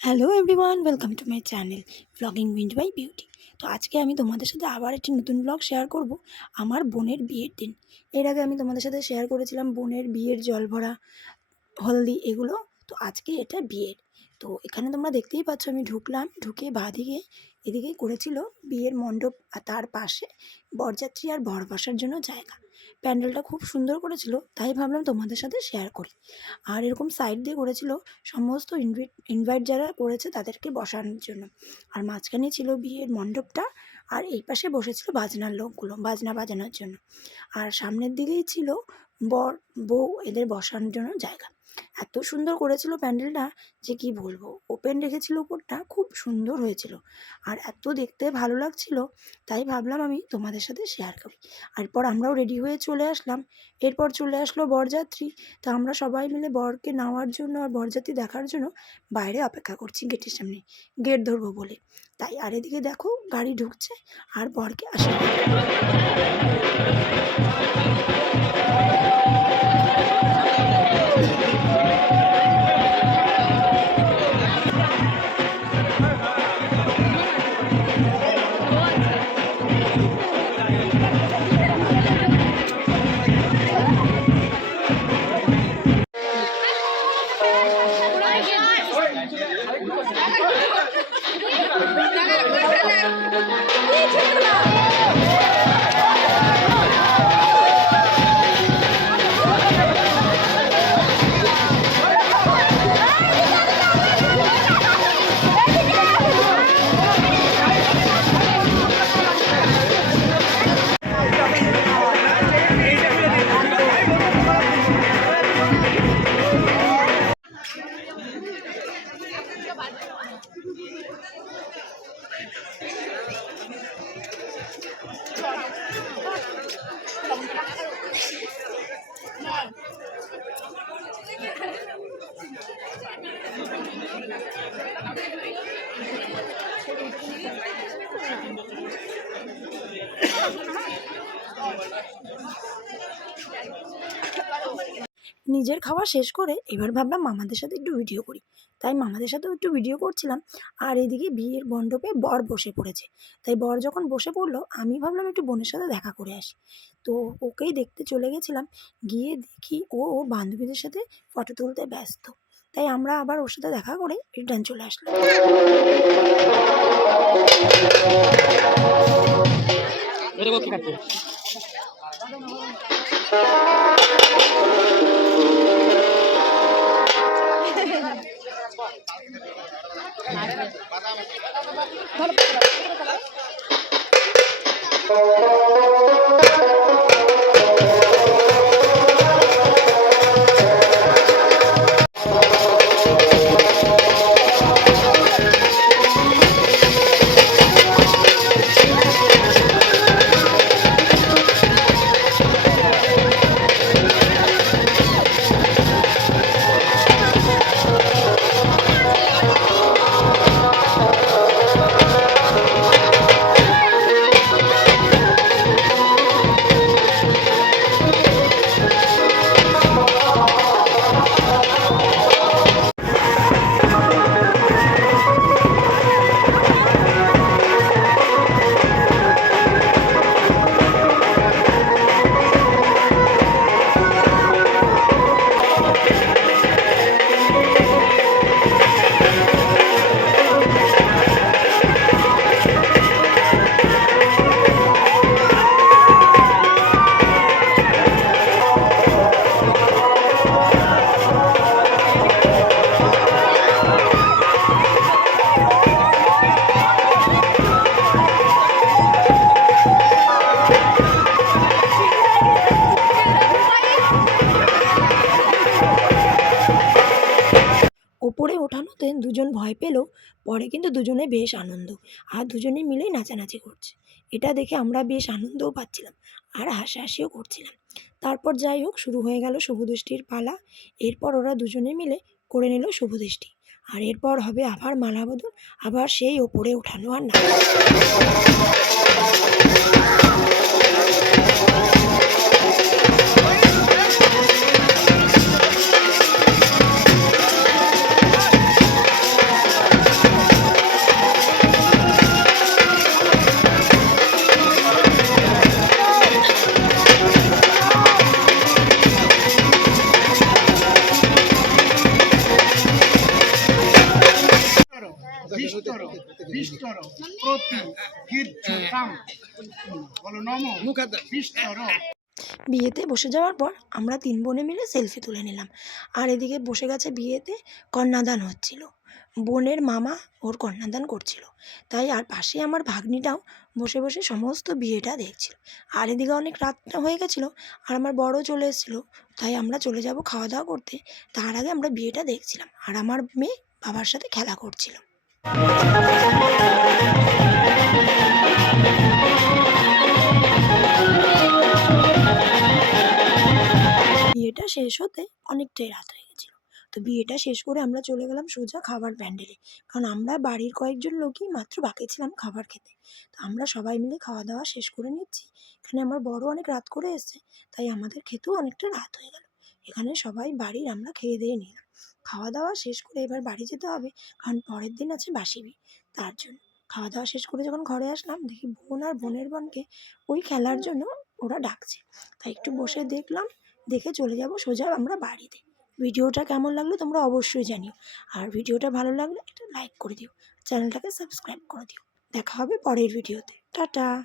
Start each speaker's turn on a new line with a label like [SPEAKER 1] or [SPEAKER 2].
[SPEAKER 1] Hello everyone welcome to my channel blogging wind by beauty তো আজকে আমি তোমাদের সাথে আবার একটি নতুন ব্লগ শেয়ার করব, আমার বোনের বিয়ের দিন। এর আগে আমি তোমাদের সাথে শেয়ার করেছিলাম বোনের বিয়ের জল ভরা হলদি, এগুলো। তো আজকে এটা বিয়ের। তো এখানে তোমরা দেখতেই পাচ্ছ আমি ঢুকলাম, ঢুকে বাঁদিকে এদিকে করেছিল বিয়ের মণ্ডপ আর তার পাশে বরযাত্রী আর বর বসার জন্য জায়গা। প্যান্ডেলটা খুব সুন্দর করেছিল, তাই ভাবলাম তোমাদের সাথে শেয়ার করি। আর এরকম সাইড দিয়ে করেছিল সমস্ত ইনভাইট ইনভাইট যারা করেছে তাদেরকে বসানোর জন্য। আর মাঝখানে ছিল বিয়ের মণ্ডপটা আর এই পাশে বসেছিল বাজনার লোকগুলো, বাজনা বাজানোর জন্য। আর সামনের দিকেই ছিল বর, বউ এদের বসানোর জন্য জায়গা। এত সুন্দর করেছিল প্যান্ডেলটা যে কি বলব? ওপেন রেখেছিল উপরটা, খুব সুন্দর হয়েছিল। আর এত দেখতে ভালো লাগছিল, তাই ভাবলাম আমি তোমাদের সাথে শেয়ার করি। এরপর আমরাও রেডি হয়ে চলে আসলাম। এরপর চলে আসলো বরযাত্রী। তা আমরা সবাই মিলে বরকে নেওয়ার জন্য আর বরযাত্রী দেখার জন্য বাইরে অপেক্ষা করছি গেটের সামনে। গেট ধরবো বলে। তাই আর এদিকে দেখো গাড়ি ঢুকছে আর বরকে আসে Thank you. নিজের খাওয়া শেষ করে এবার ভাবলাম মামাদের সাথে একটু ভিডিও করি। তাই মামাদের সাথেও একটু ভিডিও করছিলাম, আর এদিকে বিয়ের মণ্ডপে বর বসে পড়েছে। তাই বর যখন বসে পড়ল, আমি ভাবলাম একটু বোনের সাথে দেখা করে আসি। তো ওকেই দেখতে চলে গেছিলাম, গিয়ে দেখি ও ওর বান্ধবীদের সাথে ফটো তুলতে ব্যস্ত। তাই আমরা আবার ওর সাথে দেখা করে রিটার্ন চলে আসলাম।
[SPEAKER 2] কাটছে ওপরে ভয় পেলেও পরে কিন্তু দুজনে বেশ আনন্দ। আর দুজনে মিলেই নাচানাচি করছে। এটা দেখে আমরা বেশ আনন্দও পাচ্ছিলাম আর হাসাহাসিও করছিলাম। তারপর যাই হোক, শুরু হয়ে গেল শুভদৃষ্টির পালা। এরপর ওরা দুজনে মিলে করে নিল শুভদৃষ্টি। আর এরপর হবে আবার মালা বদল আবার সেই ওপরে ওঠানো আর না
[SPEAKER 1] বিয়েতে বসে যাওয়ার পর আমরা তিন বোনে মিলে সেলফি তুলে নিলাম। আর এদিকে বসে গেছে বিয়েতে কন্যাদান হচ্ছিল। বোনের মামা ওর কন্যাদান করছিল। তাই আর পাশে আমার ভাগ্নিটাও বসে বসে সমস্ত বিয়েটা দেখছিল। আর এদিকে অনেক রাতটা হয়ে গেছিল আর আমার বড় চলে এসেছিল। তাই আমরা চলে যাব খাওয়া দাওয়া করতে। তার আগে আমরা বিয়েটা দেখছিলাম। আর আমার মেয়ে বাবার সাথে খেলা করছিল। শেষ হতে অনেকটাই রাত হয়ে গেছিল। তো বিয়েটা শেষ করে আমরা চলে গেলাম সোজা খাবার প্যান্ডেলে। কারণ আমরা বাড়ির কয়েকজন লোকই মাত্র বাকি ছিলাম খাবার খেতে। তো আমরা সবাই মিলে খাওয়া দাওয়া শেষ করে নিচ্ছি। এখানে আমার বড় অনেক রাত করে এসছে, তাই আমাদের খেতেও অনেকটা রাত হয়ে গেল। এখানে সবাই বাড়ির আমরা খেয়ে দিয়ে নিলাম। খাওয়া দাওয়া শেষ করে এবার বাড়ি যেতে হবে, কারণ পরের দিন আছে বাসি বিয়ে তার জন্য। খাওয়া দাওয়া শেষ করে যখন ঘরে আসলাম, দেখি বোন আর বোনের বোনকে ওই খেলার জন্য ওরা ডাকছে। তাই একটু বসে দেখলাম দেখে চলে যাব, সোজা আমরা বাড়িতে। ভিডিওটা কেমন লাগল তোমরা অবশ্যই জানিও। আর ভিডিওটা ভালো লাগলে একটা লাইক করে দিও। চ্যানেলটাকে সাবস্ক্রাইব করে দিও। দেখা হবে পরের ভিডিওতে। টাটা!